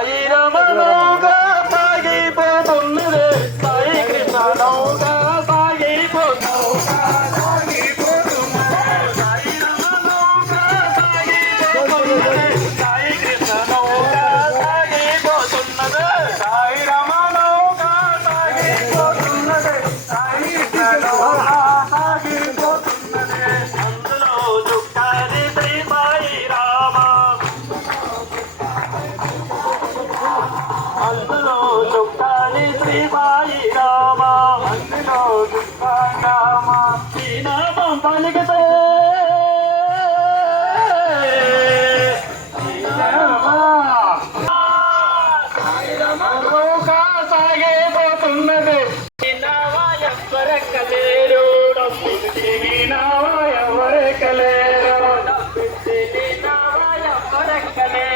సాయి రమణోగా సాగిపోతున్నదే సాయి కృష్ణ నౌగా సాగిపోతున్నదే సాయి రమణోగా సాగిపోతున్నదే సాయి కృష్ణ నౌగా సాగిపోతున్నదే సాయి రమణోగా సాగిపోతున్నదే సాయి కృష్ణ నౌగా సాగిపోతున్నదే అందులో దుఃఖాది శ్రీ సాయి రామ అందులో దుఃఖాని శ్రీ సాయి రామ అందులో దుఃఖామ శ్రీనామం పలికితే సాగిపోతున్నది ఎవరెక్కలేరు ఎవరెక్కలేరు ఎవరెక్కలేరు